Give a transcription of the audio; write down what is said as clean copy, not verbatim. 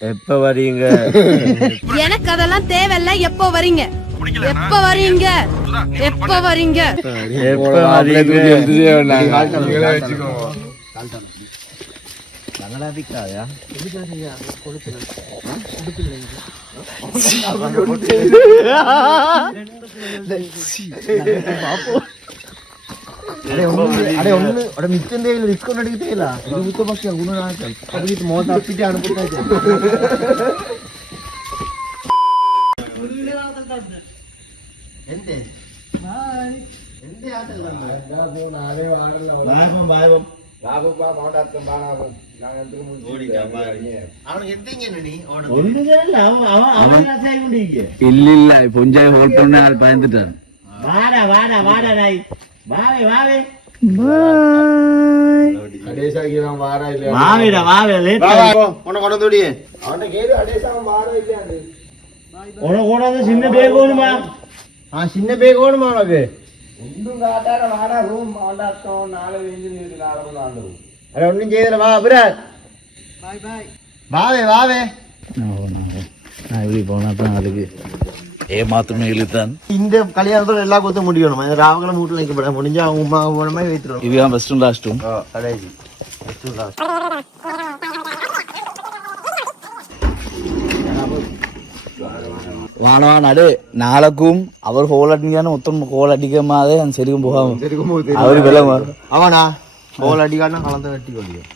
எப்ப வரீங்க? எனக்கு அதெல்லாம் தேவையில்ல. எப்போ வரீங்க? எப்ப வரீங்க? எப்ப வரீங்க? எப்ப வரீங்க? இல்ல கொஞ்சம் ஹோல்ட் பண்ண பயந்துட்டான். வாடா வாடா வாடா டாய் வாவே வாவே அடேசாகிலாம் வாடா இல்ல வாவேடா வாவே லேட் உன கொண்டோடி அவன கேடு அடேசாம் வாடா இல்ல அது உன கொண்டது சின்ன பேக் ஓணுமா சின்ன பேக் ஓணுமா உனக்கு ஒண்ணும் காட்டாட வாடா ரூம் மாண்டாட்டோம் நாளை வெஞ்சு நீருக்கு நாளை கொண்டாண்டு அட ஒண்ணும் செய்யல வா அப்புறம் பை பை வாவே வாவே நான் இப்படி போனா தான் அதுக்கு ஏமாத்துமே இழுத்தான். இந்த கல்யாணத்தோட எல்லா கொத்தும் முடியணும். ராவங்களும் வீட்டுல வைக்கப்பட முடிஞ்சா அவங்க உமா போன மாதிரி வைத்துடும். இதுதான் ஃபர்ஸ்டும் லாஸ்ட்டும் கடைசி ஃபர்ஸ்டும் லாஸ்ட். வானா நடு நாளைக்கும் அவர் ஹோல் அடிக்கான மொத்தம் ஹோல் அடிக்காமதே அந்த செருக்கும் போகாம அவரு விளங்க அவனா ஹோல் அடிக்கான கலந்து வெட்டி கொள்ளியும்.